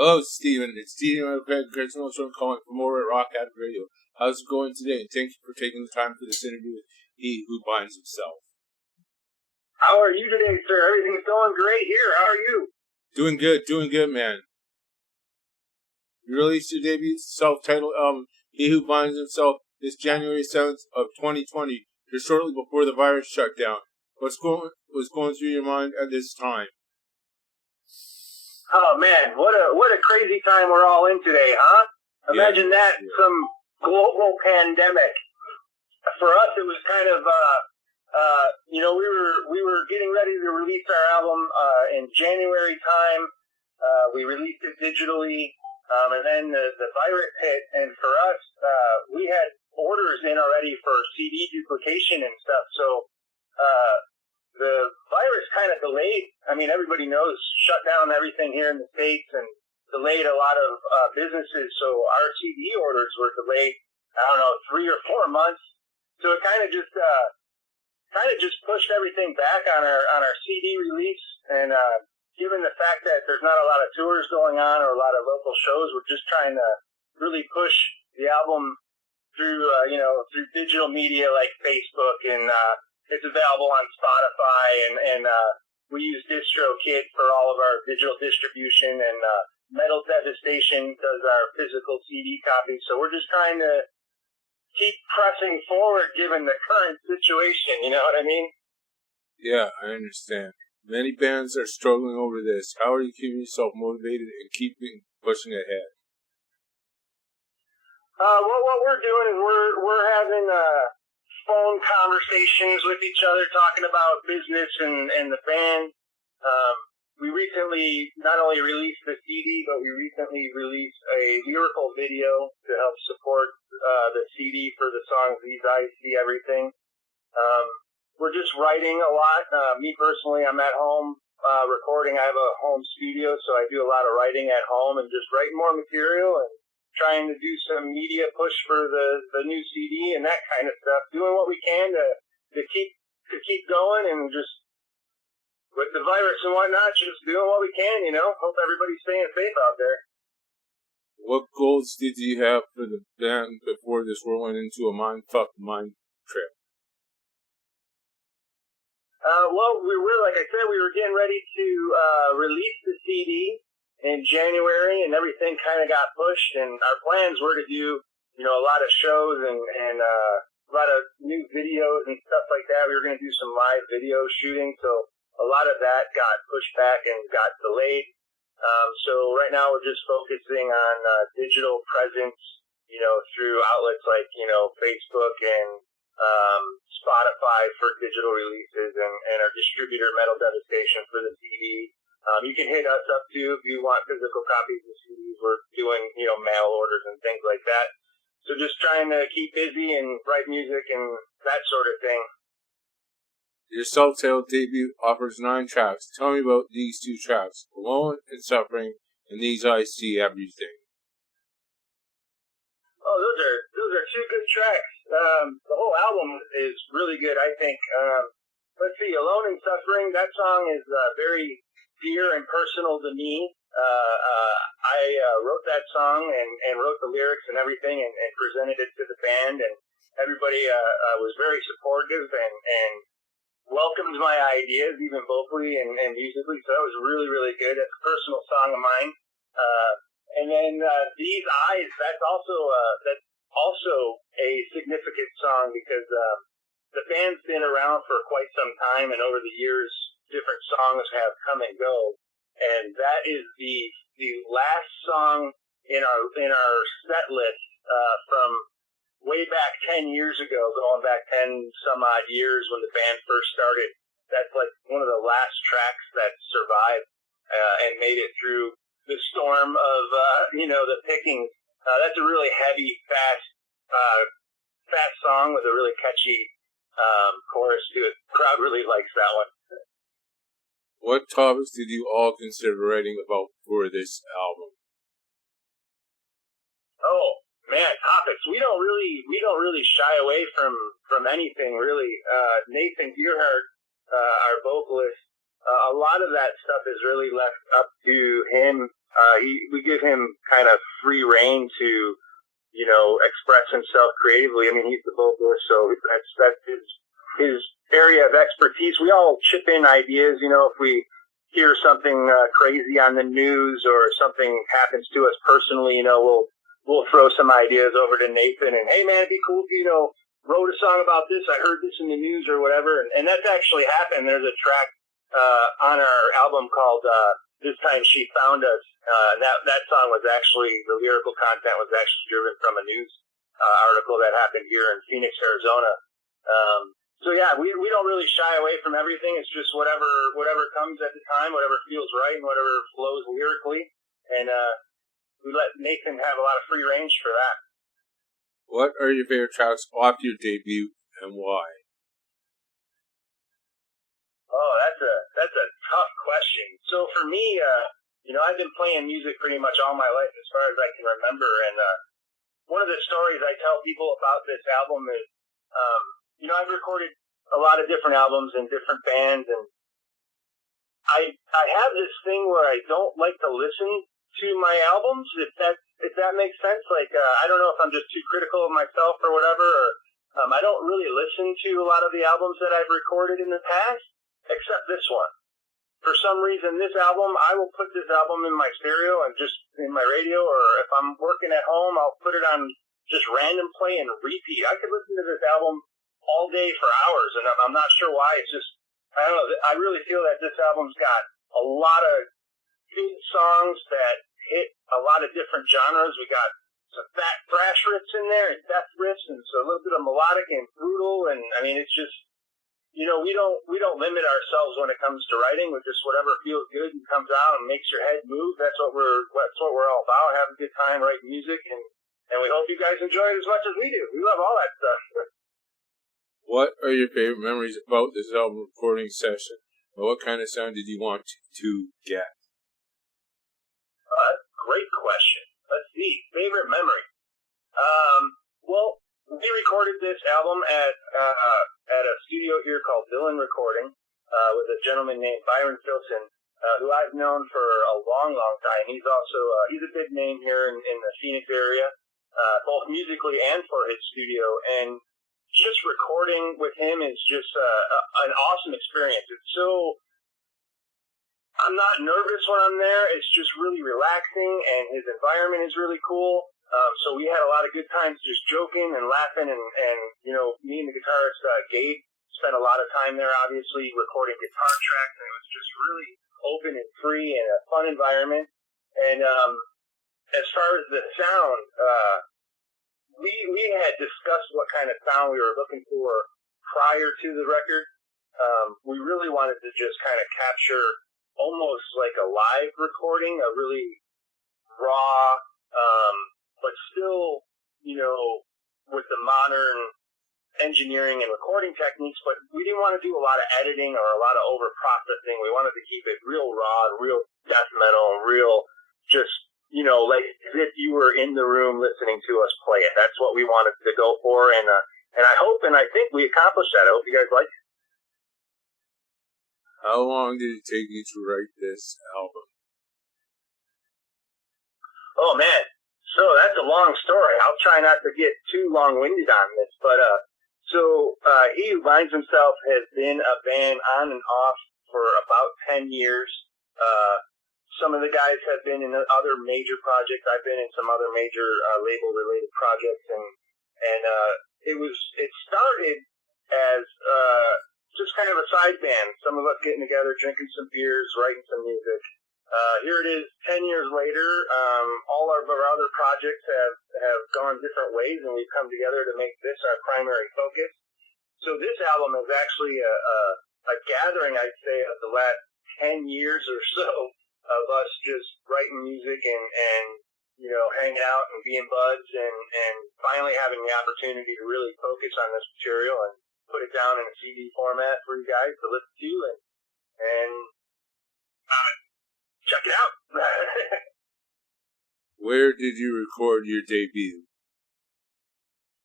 Hello, Steven. It's Steven Greg Snowstorm calling from over at Rock Addict Radio. How's it going today? And thank you for taking the time for this interview with He Who Binds Himself. How are you today, sir? Everything's going great here. How are you? Doing good, man. You released your debut self-titled album, He Who Binds Himself, this January 7th of 2020, just shortly before the virus shut down. What was going through your mind at this time? Oh man, what a crazy time we're all in today, huh? Imagine that, some global pandemic. For us, it was kind of, we were getting ready to release our album in January time. We released it digitally, and then the virus hit. And for us, we had orders in already for CD duplication and stuff. So the virus kind of delayed. I mean, everybody knows, shut down everything here in the States and delayed a lot of businesses. So our CD orders were delayed, 3 or 4 months. So it kind of just pushed everything back on our CD release. And given the fact that there's not a lot of tours going on or a lot of local shows, we're just trying to really push the album through digital media like Facebook, and it's available on Spotify, and we use DistroKid for all of our digital distribution, and Metal Devastation does our physical CD copies. So we're just trying to keep pressing forward given the current situation, you know what I mean? Yeah, I understand. Many bands are struggling over this. How are you keeping yourself motivated and keeping pushing ahead? Well, what we're doing is we're having phone conversations with each other, talking about business and the band. We recently not only released the CD, but we recently released a lyrical video to help support the CD for the songs These Eyes See Everything. We're just writing a lot. Me personally, I'm at home recording. I have a home studio, so I do a lot of writing at home and just writing more material and trying to do some media push for the new CD and that kind of stuff. Doing what we can to keep going, and just with the virus and whatnot, just doing what we can, Hope everybody's staying safe out there. What goals did you have for the band before this went into a mind trip? Well, like I said, we were getting ready to release the CD in January, and everything kind of got pushed, and our plans were to do, a lot of shows and a lot of new videos and stuff like that. We were going to do some live video shooting, so a lot of that got pushed back and got delayed. So right now we're just focusing on digital presence, through outlets like, Facebook and Spotify for digital releases, and our distributor Metal Devastation for the CD. You can hit us up too if you want physical copies of CDs. We're doing, mail orders and things like that. So just trying to keep busy and write music and that sort of thing. Your self-titled debut offers 9 tracks. Tell me about these 2 tracks, Alone and Suffering, and These Eyes See Everything. Oh, those are 2 good tracks. The whole album is really good, I think. Let's see, Alone and Suffering, that song is very dear and personal to me. I wrote that song and wrote the lyrics and everything and presented it to the band, and everybody was very supportive and welcomed my ideas, even vocally and musically. So that was really, really good. That's a personal song of mine. And then These Eyes, that's also a significant song because the band's been around for quite some time, and over the years, different songs have come and go, and that is the last song in our set list from way back 10 years ago, going back 10 some odd years when the band first started. That's like one of the last tracks that survived and made it through the storm of the pickings. That's a really heavy, fast song with a really catchy chorus to it. The crowd really likes that one. What topics did you all consider writing about for this album? Oh man, topics. We don't really shy away from anything really. Nathan Gearhart, our vocalist, a lot of that stuff is really left up to him we give him kind of free reign to, express himself creatively. I mean, he's the vocalist, so that's his area of expertise. We all chip in ideas, if we hear something crazy on the news or something happens to us personally, we'll throw some ideas over to Nathan and, hey man, it'd be cool if you, wrote a song about this. I heard this in the news or whatever. And that's actually happened. There's a track, on our album called, This Time She Found Us. That song was actually, the lyrical content was actually driven from a news, article that happened here in Phoenix, Arizona. So yeah, we don't really shy away from everything. It's just whatever comes at the time, whatever feels right and whatever flows lyrically. And, we let Nathan have a lot of free range for that. What are your favorite tracks off your debut and why? Oh, that's a tough question. So for me, I've been playing music pretty much all my life as far as I can remember. And, one of the stories I tell people about this album is, I've recorded a lot of different albums and different bands, and I have this thing where I don't like to listen to my albums, if that makes sense. Like, I don't know if I'm just too critical of myself or whatever, or I don't really listen to a lot of the albums that I've recorded in the past, except this one. For some reason, this album, I will put this album in my stereo and just in my radio, or if I'm working at home, I'll put it on just random play and repeat. I could listen to this album all day for hours, and I'm not sure why. It's just, I don't know, I really feel that this album's got a lot of good songs that hit a lot of different genres. We got some fat thrash riffs in there and death riffs, and so a little bit of melodic and brutal, and I mean, it's just, we don't limit ourselves when it comes to writing. We're just whatever feels good and comes out and makes your head move. That's what we're all about. Have a good time writing music, and we hope you guys enjoy it as much as we do. We love all that stuff. What are your favorite memories about this album recording session? And what kind of sound did you want to get? Great question. Let's see. Favorite memory. Well, we recorded this album at a studio here called Dylan Recording, with a gentleman named Byron Filson, who I've known for a long, long time. He's also, he's a big name here in the Phoenix area, both musically and for his studio. And just recording with him is just an awesome experience. It's so, I'm not nervous when I'm there. It's just really relaxing, and his environment is really cool. So we had a lot of good times just joking and laughing, and me and the guitarist, Gabe, spent a lot of time there, obviously, recording guitar tracks, and it was just really open and free and a fun environment. And as far as the sound, we had discussed what kind of sound we were looking for prior to the record. We really wanted to just kind of capture almost like a live recording, a really raw, but still, with the modern engineering and recording techniques, but we didn't want to do a lot of editing or a lot of over-processing. We wanted to keep it real raw, real death metal, real just, like as if you were in the room listening to us play it. That's what we wanted to go for, and I hope and I think we accomplished that. I hope you guys like it. How long did it take you to write this album? Oh man, so that's a long story. I'll try not to get too long-winded on this, but He Who Binds Himself has been a band on and off for about 10 years. Some of the guys have been in other major projects. I've been in some other major label-related projects, and it started as just kind of a side band. Some of us getting together, drinking some beers, writing some music. Here it is, 10 years later. All of our other projects have gone different ways, and we've come together to make this our primary focus. So this album is actually a gathering, I'd say, of the last 10 years or so of us just writing music and hanging out and being buds and finally having the opportunity to really focus on this material and put it down in a CD format for you guys to listen to and check it out. Where did you record your debut?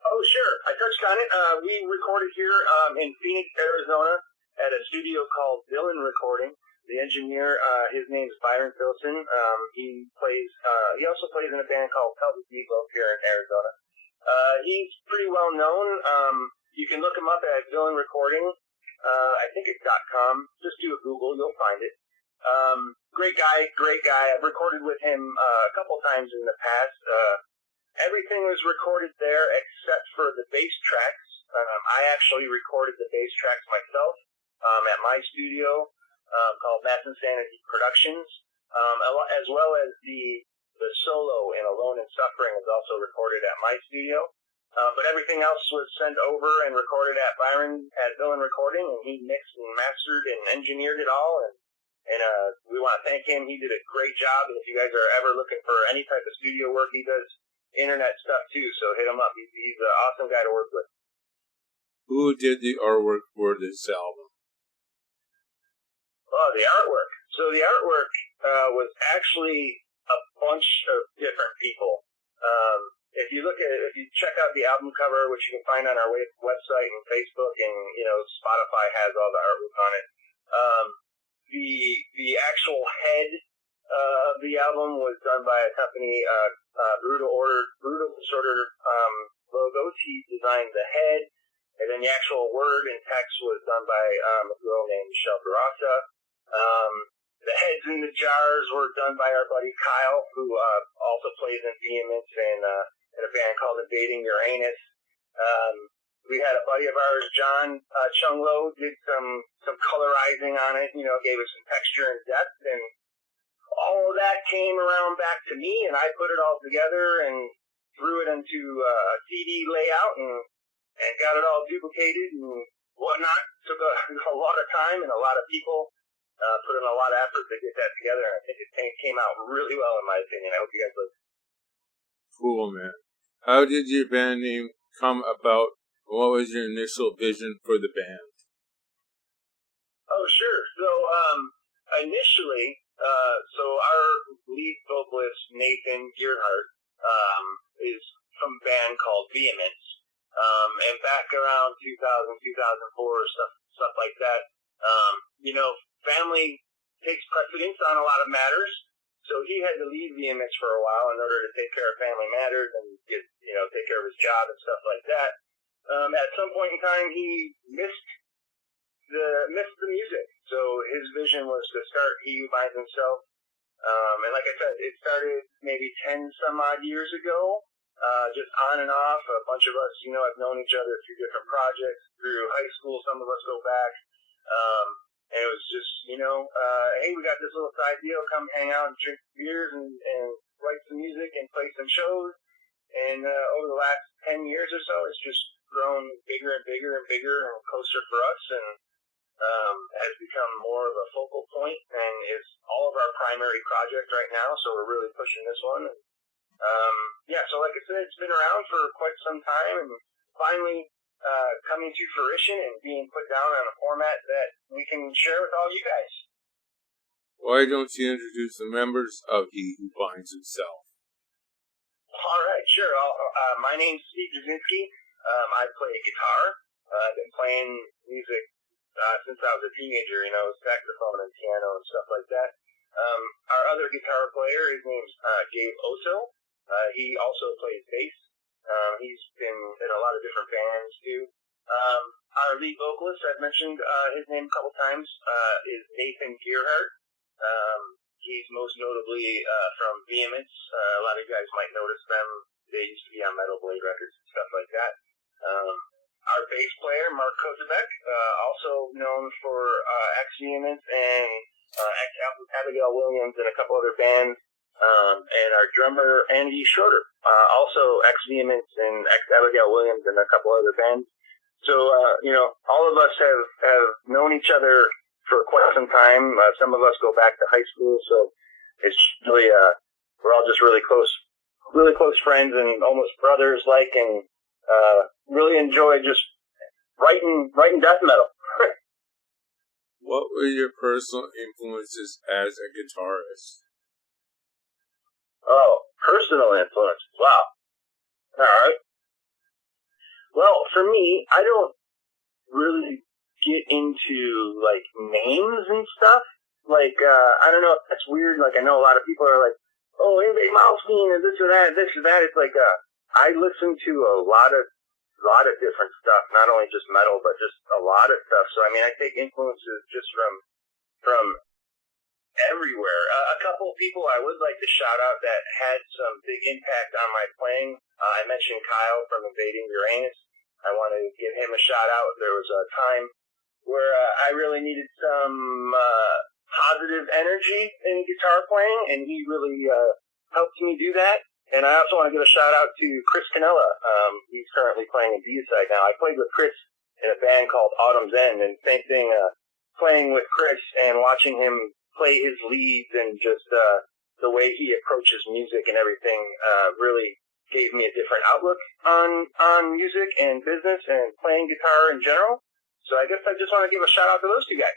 Oh, sure. I touched on it. We recorded here in Phoenix, Arizona at a studio called Dylan Recording. The engineer, his name's Byron Filson. He also plays in a band called Pelvic Meatloaf here in Arizona. He's pretty well known. You can look him up at Villain Recording. I think it's .com. Just do a Google, you'll find it. Great guy. I've recorded with him a couple times in the past. Everything was recorded there except for the bass tracks. I actually recorded the bass tracks myself at my studio called Mass Insanity Productions, as well as the solo in Alone and Suffering was also recorded at my studio. But everything else was sent over and recorded at Byron at Villain Recording, and he mixed and mastered and engineered it all. And we want to thank him. He did a great job. And if you guys are ever looking for any type of studio work, he does internet stuff too. So hit him up. He's an awesome guy to work with. Who did the artwork for this album? Oh, the artwork. So the artwork was actually a bunch of different people. If you check out the album cover, which you can find on our website and Facebook, and Spotify has all the artwork on it. The actual head of the album was done by a company, Brutal Disorder Logos. He designed the head, and then the actual word and text was done by a girl named Michelle Barassa. The heads in the jars were done by our buddy Kyle, who also plays in Vehemence and in a band called Invading Uranus. We had a buddy of ours, John Chunglo, did some colorizing on it, gave it some texture and depth, and all of that came around back to me, and I put it all together and threw it into a CD layout and got it all duplicated and whatnot. Took a lot of time and a lot of people. Put in a lot of effort to get that together, and I think it came out really well, in my opinion. I hope you guys listen. Cool, man. How did your band name come about? What was your initial vision for the band? Oh, sure. So, initially, our lead vocalist, Nathan Gearhart, is from a band called Vehemence. And back around 2000, 2004, stuff like that, family takes precedence on a lot of matters, so he had to leave Vehemence for a while in order to take care of family matters and take care of his job and stuff like that. At some point in time, he missed the music, so his vision was to start He Who Binds Himself. And like I said, it started maybe 10 some odd years ago, just on and off. A bunch of us, have known each other through different projects, through high school. Some of us go back. And it was just, hey, we got this little side deal, come hang out and drink beers and write some music and play some shows. And over the last 10 years or so, it's just grown bigger and bigger and bigger and closer for us, and has become more of a focal point, and is all of our primary project right now, so we're really pushing this one. And, so like I said, it's been around for quite some time, and finally coming to fruition and being put down on a format that we can share with all you guys. Why don't you introduce the members of He Who Binds Himself? All right, sure. My name's Steve Jasinski. I play guitar. I've been playing music since I was a teenager, saxophone and piano and stuff like that. Our other guitar player, his name's Gabe Oso. He also plays bass. He's been in a lot of different bands too. Our lead vocalist, I've mentioned his name a couple times, is Nathan Gearhart. He's most notably from Vehemence. A lot of you guys might notice them. They used to be on Metal Blade Records and stuff like that. Our bass player, Mark Kozebek, also known for ex-Vehemence and ex-Abigail Williams and a couple other bands. And our drummer, Andy Schroeder, also ex-Vehemence and ex-Abigail Williams and a couple other bands. So, all of us have known each other for quite some time. Some of us go back to high school, so it's really, we're all just really close friends and almost brothers, and really enjoy just writing death metal. What were your personal influences as a guitarist? Oh, personal influence. Wow. All right. Well, for me, I don't really get into names and stuff. like, I don't know if that's weird. Like, I know a lot of people are like, oh, Invade Malmsteen and this or that, this or that. It's like, I listen to a lot of different stuff, not only just metal, but just a lot of stuff. So, I mean, I take influences just from everywhere. A couple of people I would like to shout out that had some big impact on my playing. I mentioned Kyle from Invading Uranus. I want to give him a shout out. There was a time where I really needed some positive energy in guitar playing, and he really helped me do that. And I also want to give a shout out to Chris Canella. He's currently playing in Deicide now. I played with Chris in a band called Autumn's End, and same thing, playing with Chris and watching him play his leads and just the way he approaches music and everything really gave me a different outlook on music and business and playing guitar in general. So I guess I just want to give a shout out to those two guys.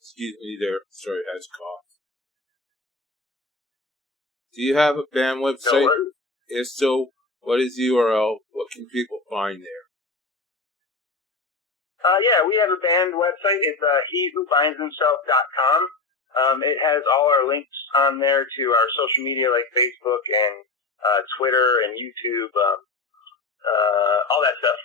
Excuse me there. Sorry, I had a cough. Do you have a band website? No. If so, what is the URL? What can people find there? Yeah, we have a band website. It's hewhobindshimself.com. It has all our links on there to our social media like Facebook and Twitter and YouTube, all that stuff.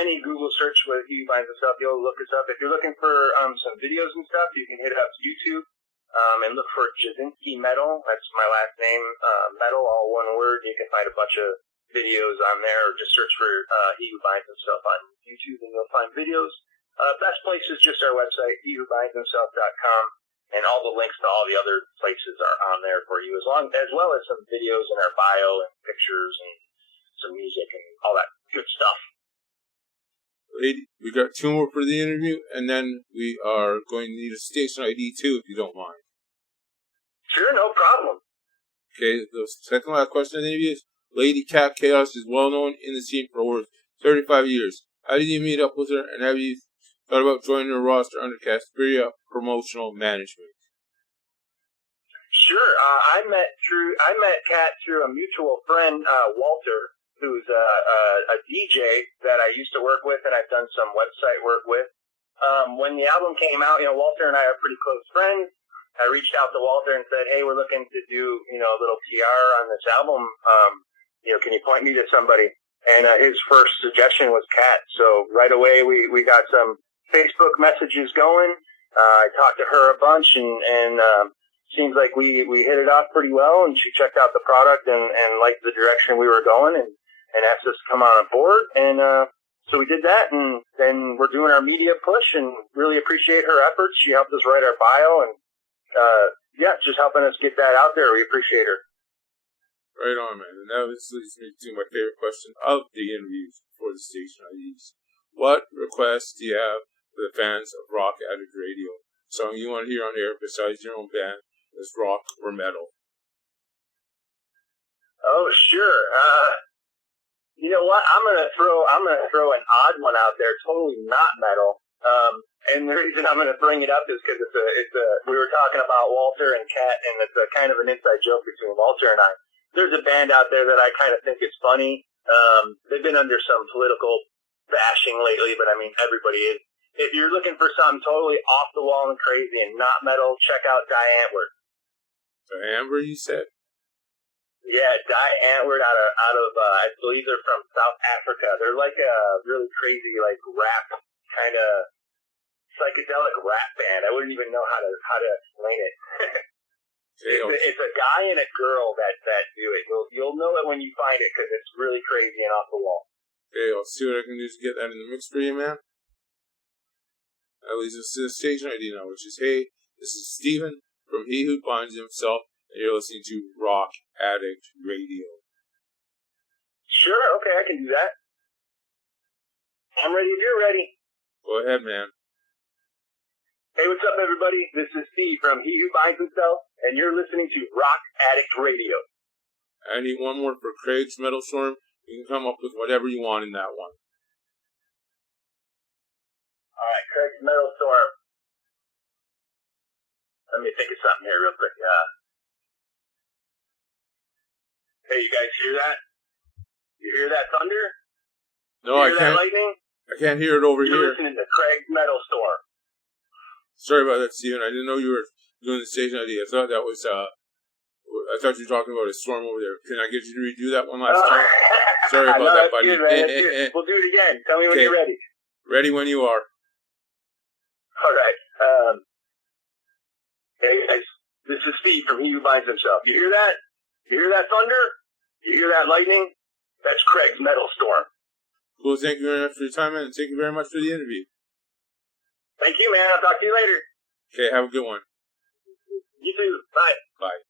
Any Google search with He Who Binds Himself, you'll look us up. If you're looking for some videos and stuff, you can hit up YouTube and look for Jasinski Metal. That's my last name, Metal, all one word. You can find a bunch of videos on there, or just search for He Who Binds Himself on YouTube and you'll find videos. Best place is just our website, hewhobindshimself.com, and all the links to all the other places are on there for you, as well as some videos in our bio and pictures and some music and all that good stuff. Lady, we got 2 more for the interview, and then we are going to need a station ID too, if you don't mind. Sure, no problem. Okay, the second last question of the interview is, Lady Cat Chaos is well known in the scene for over 35 years. How did you meet up with her, and have you thought about joining her roster under Casperia Promotional Management? Sure. I met Kat through a mutual friend, Walter, who's a DJ that I used to work with, and I've done some website work with. When the album came out, Walter and I are pretty close friends. I reached out to Walter and said, hey, we're looking to do, a little PR on this album. Can you point me to somebody? And his first suggestion was Kat. So right away, we got some Facebook messages going. I talked to her a bunch, and seems like we hit it off pretty well. And she checked out the product and liked the direction we were going, and asked us to come on board. And so we did that, and then we're doing our media push, and really appreciate her efforts. She helped us write our bio, and just helping us get that out there. We appreciate her. Right on, man. And now this leads me to my favorite question of the interviews for the station IDs. What requests do you have for the fans of Rock Addict Radio? Song you want to hear on air besides your own band is rock or metal? Oh, sure. You know what? I'm gonna throw an odd one out there. Totally not metal. And the reason I'm gonna bring it up is because we were talking about Walter and Kat, and it's a kind of an inside joke between Walter and I. There's a band out there that I kind of think is funny. They've been under some political bashing lately, but I mean, everybody is. If you're looking for something totally off the wall and crazy and not metal, check out Die Antwoord. Amber, you said? Yeah, Die Antwoord out of I believe they're from South Africa. They're like a really crazy, like rap kind of psychedelic rap band. I wouldn't even know how to explain it. It's a guy and a girl that do it. You'll know it when you find it because it's really crazy and off the wall. Okay, I'll see what I can do to get that in the mix for you, man. At least this is the station ID now, which is, hey, this is Steven from He Who Binds Himself, and you're listening to Rock Addict Radio. Sure, okay, I can do that. I'm ready if you're ready. Go ahead, man. Hey, what's up, everybody? This is Steve from He Who Binds Himself, and you're listening to Rock Addict Radio. I need one more for Craig's Metal Storm. You can come up with whatever you want in that one. All right, Craig's Metal Storm. Let me think of something here real quick. Hey, you guys hear that? You hear that thunder? No, I can't. That lightning? I can't hear it over You're here. Listening to Craig's Metal Storm. Sorry about that, Steven. I didn't know you were doing the station ID. I thought that was, I thought you were talking about a storm over there. Can I get you to redo that one last time? Sorry about that, buddy. Good, man. Good. We'll do it again. Tell me when you're ready. Ready when you are. All right. Hey, guys. This is Steve from He Who Binds Himself. You hear that? You hear that thunder? You hear that lightning? That's Craig's metal storm. Cool. Thank you very much for your time, man. And thank you very much for the interview. Thank you, man. I'll talk to you later. Okay, have a good one. You too. Bye. Bye.